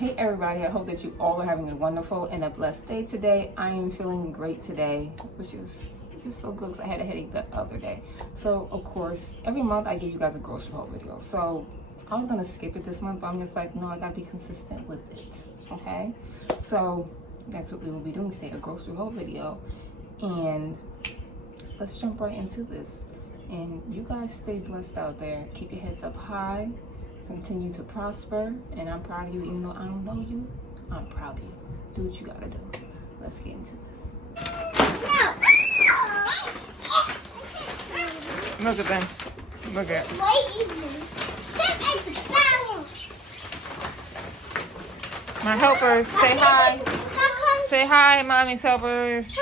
Hey everybody, I hope that you all are having a wonderful and a blessed day today. I am feeling great today, which is just so good because I had a headache the other day. So of course, every month I give you guys a grocery haul video. So I was gonna skip it this month, but I'm just like, no, I gotta be consistent with it, okay? So that's what we will be doing today, a grocery haul video. And let's jump right into this. And you guys stay blessed out there. Keep your heads up high. Continue to prosper, and I'm proud of you. Even though I don't know you, I'm proud of you. Do what you gotta do. Let's get into this. Look at them. Look at. My helpers, say hi. Say hi, mommy's helpers.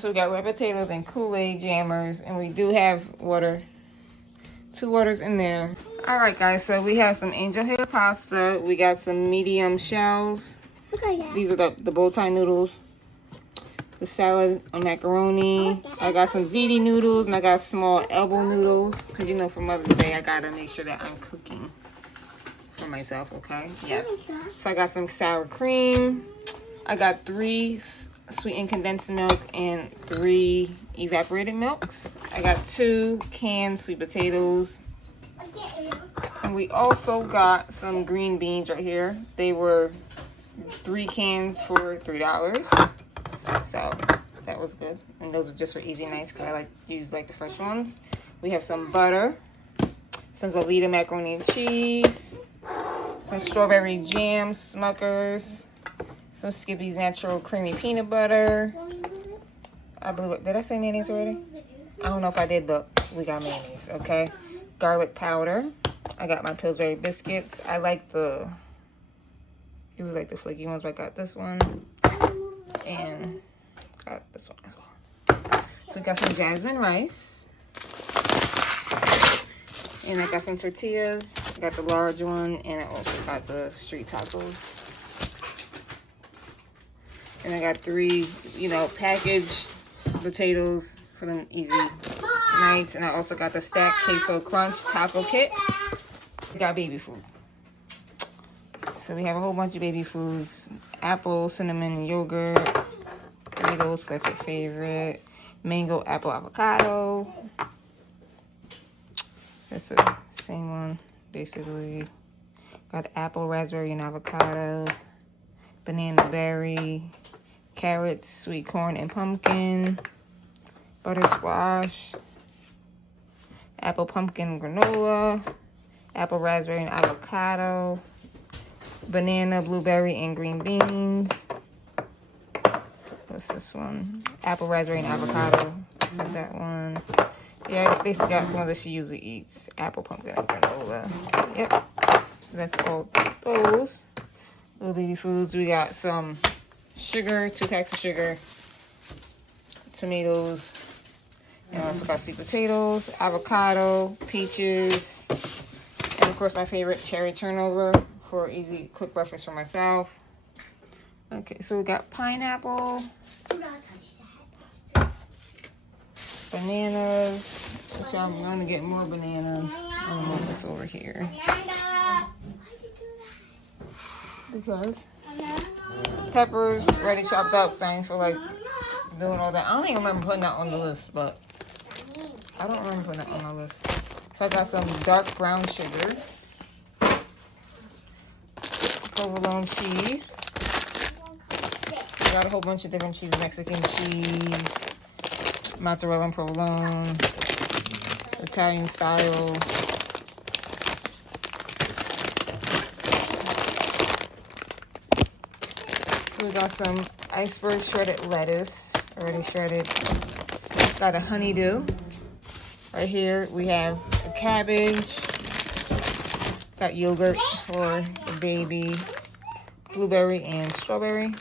So we got red potatoes and Kool-Aid jammers, and we do have water, 2 waters in there. All right, guys, so we have some angel hair pasta. We got some medium shells. These are the bow tie noodles. The salad and macaroni. I got some ziti noodles, and I got small elbow noodles. Because, you know, for Mother's Day, I got to make sure that I'm cooking for myself, okay? Yes. So I got some sour cream. I got 3 sweetened condensed milk and 3 evaporated milks. I got 2 canned sweet potatoes. And we also got some green beans right here. They were 3 cans for $3. So that was good. And those are just for easy nights because I use the fresh ones. We have some butter, some Velveeta macaroni and cheese, some strawberry jam Smuckers, some Skippy's natural creamy peanut butter. I believe, did I say mayonnaise already? I don't know if I did, but we got mayonnaise, okay? Garlic powder. I got my Pillsbury biscuits. I like usually like the flaky ones, but I got this one. And got this one as well. So we got some jasmine rice. And I got some tortillas. I got the large one, and I also got the street tacos. And I got 3, you know, packaged potatoes for them easy nights. And I also got the stacked queso crunch taco kit. We got baby food. So we have a whole bunch of baby foods. Apple, cinnamon, yogurt. Tomatoes, that's your favorite. Mango, apple, avocado. That's the same one, basically. Got apple, raspberry, and avocado. Banana berry. Carrots, sweet corn, and pumpkin. Butter squash. Apple, pumpkin, granola. Apple, raspberry, and avocado. Banana, blueberry, and green beans. What's this one? Apple, raspberry, and avocado. So that one. Yeah, I basically got the ones that she usually eats. Apple, pumpkin, and granola. Yep. So that's all those little baby foods. We got some sugar, 2 packs of sugar, tomatoes, and also got sweet potatoes, avocado, peaches, and of course my favorite, cherry turnover for easy quick breakfast for myself. Okay, so we got pineapple, bananas. So I'm going to get more bananas. I'm going to move this over here. Because peppers ready chopped up, so I ain't feel like doing all that. I don't even remember putting that on the list, but I don't remember putting that on my list. So I got some dark brown sugar, provolone cheese. I got a whole bunch of different cheese, Mexican cheese, mozzarella and provolone, Italian style. So we got some iceberg shredded lettuce, already shredded. Got a honeydew. Right here we have a cabbage. Got yogurt for the baby. Blueberry and strawberry.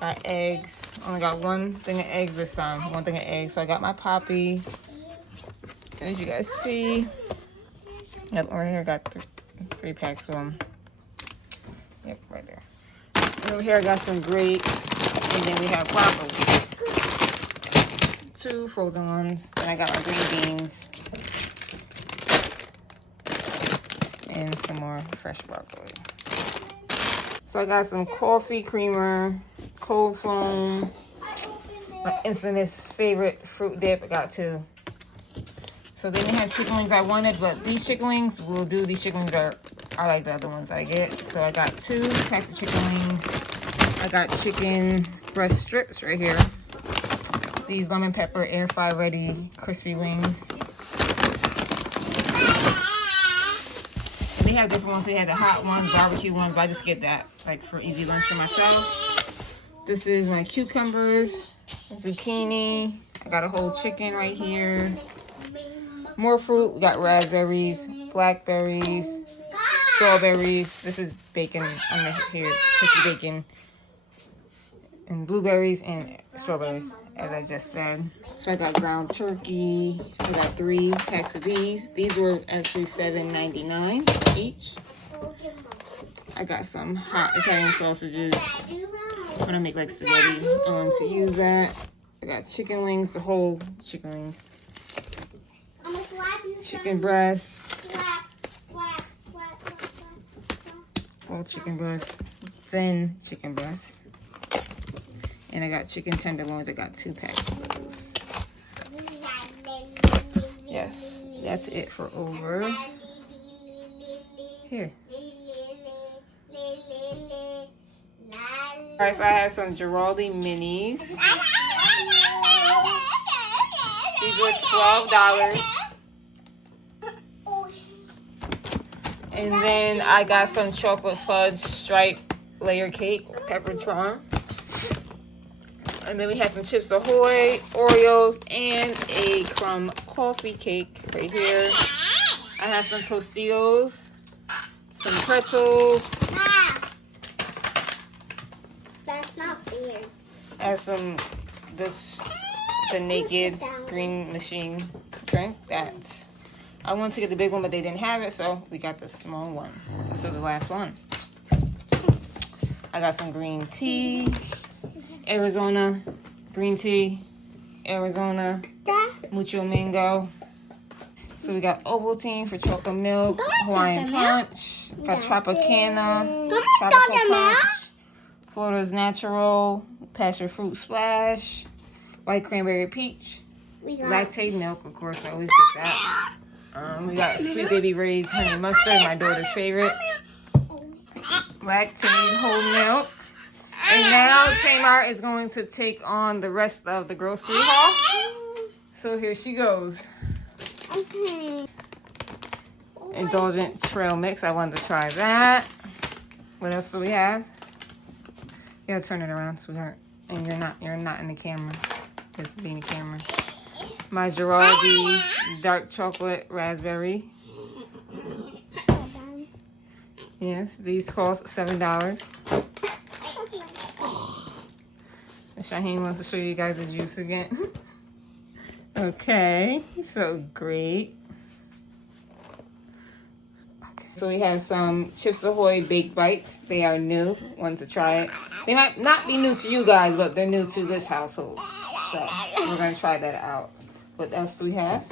Got eggs. Only got 1 thing of eggs this time. 1 thing of eggs. So I got my poppy. As you guys see. Yep, right here I got 3 packs of them. Yep, right there. And over here I got some grapes. And then we have broccoli. 2 frozen ones. Then I got my green beans. And some more fresh broccoli. So I got some coffee creamer, cold foam, my infamous favorite fruit dip. I got 2. So they didn't have chicken wings I wanted, but these chicken wings will do. These chicken wings are like the other ones I get. So I got 2 packs of chicken wings. I got chicken breast strips right here. These lemon pepper air fry ready crispy wings. They have different ones. They had the hot ones, barbecue ones, but I just get that like for easy lunch for myself. This is my cucumbers, zucchini. I got a whole chicken right here. More fruit. We got raspberries, blackberries, strawberries. This is bacon under here, turkey bacon, and blueberries and strawberries, as I just said. So I got ground turkey. I got 3 packs of these. These were actually $7.99 each. I got some hot Italian sausages. I'm gonna make like spaghetti. I want to use that. I got chicken wings, the whole chicken wings. Chicken breast. Whole chicken breast. Thin chicken breast. And I got chicken tenderloins. I got 2 packs of those. So, yes, that's it for over here. Alright, so I have some Giraldi minis. These were $12. And then I got some chocolate fudge stripe layer cake, pepper charm. And then we had some Chips Ahoy, Oreos, and a crumb coffee cake right here. I have some Tostitos, some pretzels. That's not fair. I have some, the Naked Green Machine drink. That I wanted to get the big one, but they didn't have it, so we got the small one. This is the last one. I got some green tea, Arizona green tea, Arizona mucho mango. So we got Ovaltine for chocolate milk, Hawaiian punch, got Tropicana, tropical punch, Florida's natural, passion fruit splash, white cranberry peach, lactate milk, of course I always get that. We got Sweet Baby Ray's honey mustard, my daughter's favorite, lactate whole milk. And now Tamar is going to take on the rest of the grocery haul. So here she goes. Okay. Indulgent trail mix. I wanted to try that. What else do we have? You gotta turn it around, sweetheart. And you're not in the camera. Just be in the camera. My Girardi dark chocolate raspberry. Yes, these cost $7. Shaheen wants to show you guys the juice again. Okay, so great. Okay. So we have some Chips Ahoy Baked Bites. They are new. Want to try it. They might not be new to you guys, but they're new to this household. So we're going to try that out. What else do we have?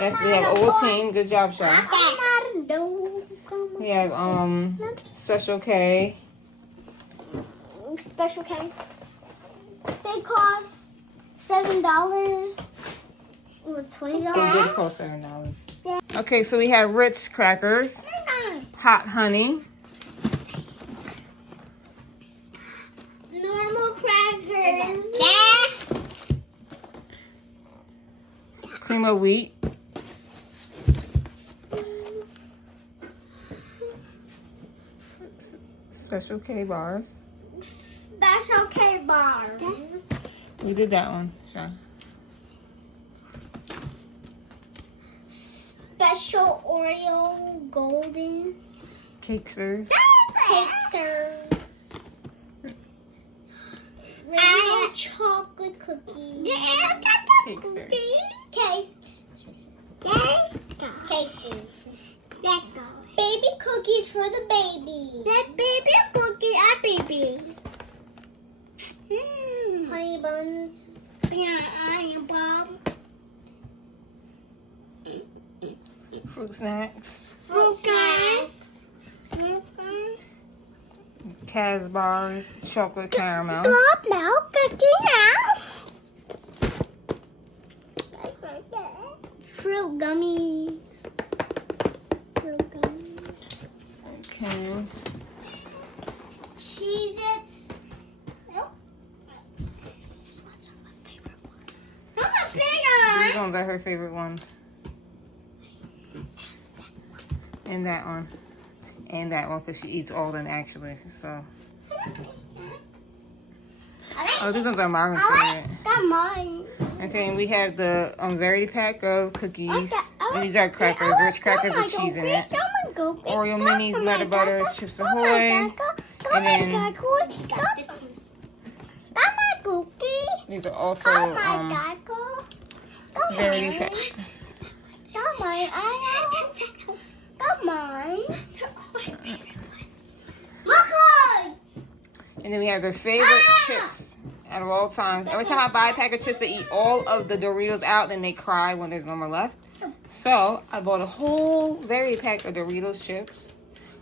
Yes, we have Ovaltine. Good job, Shah. We have Special K. Special K. They cost $7 or $20. They did cost $7. Yeah. Okay, so we have Ritz crackers, hot honey, normal crackers, cream of wheat, Special K bars. Special K bars. We did that one, Sean. Special Oreo golden Cakesters. cakesters. Regular chocolate cookies. Cakesters. Cakes. Cakes. Baby cookies for the baby. The baby cookie, a baby. Honey buns. Honey bun. Fruit snacks. Fruit snacks. Kaz bars. Chocolate caramel. Drop milk cookie now. Fruit gummies. Fruit gummies. Okay. Cheez-Its. These ones are my favorite ones. Those are bigger. These ones are her favorite ones. And that one. And that one, because she eats all of them actually. So. Oh, these ones are Marvin's favorite. Got mine. Okay, and we have the variety pack of cookies. These are crackers, rich crackers with cheese in it. Oreo minis, Nutter Butters, Chips Ahoy. And then Got this one. Got my cookie. these are also variety pack. Got mine. Got mine. And then we have their favorite chips out of all times. Every time I buy a pack of chips, they eat all of the Doritos out, then they cry when there's no more left. So I bought a whole variety pack of Doritos chips.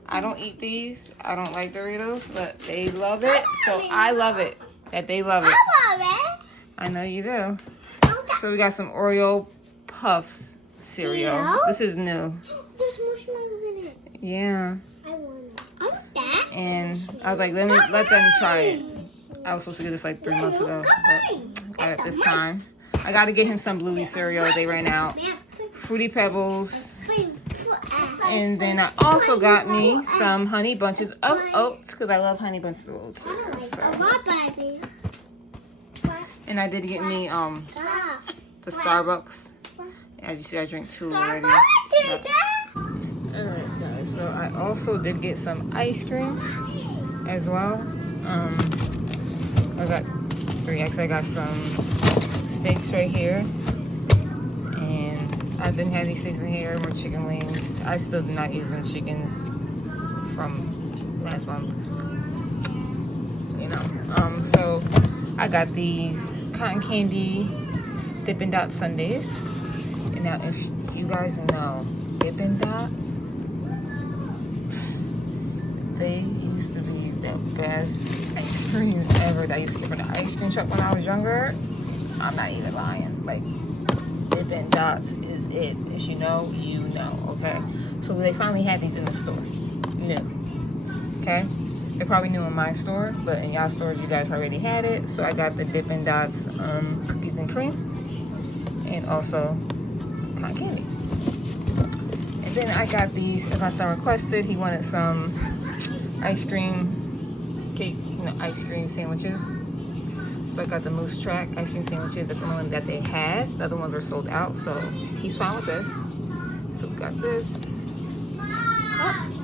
I don't eat these. I don't like Doritos, but they love it. So I love it that they love it. I love it. I know you do. So we got some Oreo Puffs cereal. This is new. There's marshmallows in it. Yeah. I want it. I want that. And I was like, let them try it. I was supposed to get this like 3 months ago, but got it this time. I got to get him some Bluey cereal. They ran out. Fruity Pebbles. And then I also got me some Honey Bunches of Oats because I love Honey Bunches of Oats cereal. So. And I did get me the Starbucks. As you see, I drink 2 already. Alright guys, so I also did get some ice cream as well. I got 3. Actually, I got some steaks right here. And I didn't have these steaks in here, more chicken wings. I still did not use them chickens from last month. you know. So I got these cotton candy Dippin' Dot sundaes. And now, if you guys know Dippin' Dots, they used to be the best ice cream ever that I used to get from the ice cream shop when I was younger. I'm not even lying. Like, Dippin' Dots is it. If you know, you know, okay? So they finally had these in the store. New. Okay? They're probably new in my store, but in y'all stores, you guys already had it. So I got the Dippin' Dots cookies and cream, and also cotton candy. And then I got these, as my son requested, he wanted some ice cream cake, you know, ice cream sandwiches. So I got the Moose Track ice cream sandwiches. That's the only one that they had. The other ones are sold out, so he's fine with this. So we got this. Oh.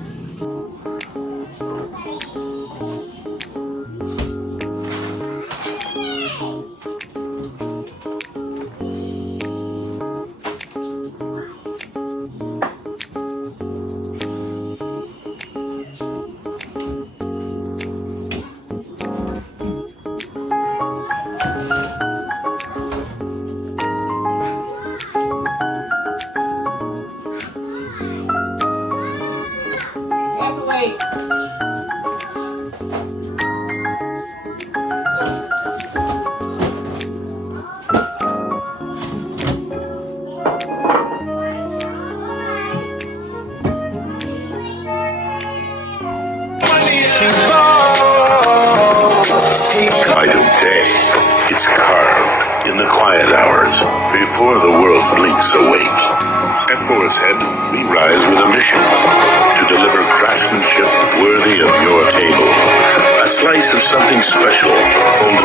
Wait. Light of day, it's carved in the quiet hours before the world blinks awake. At Boar's Head, we rise with a mission to deliver craftsmanship worthy of your table. A slice of something special folded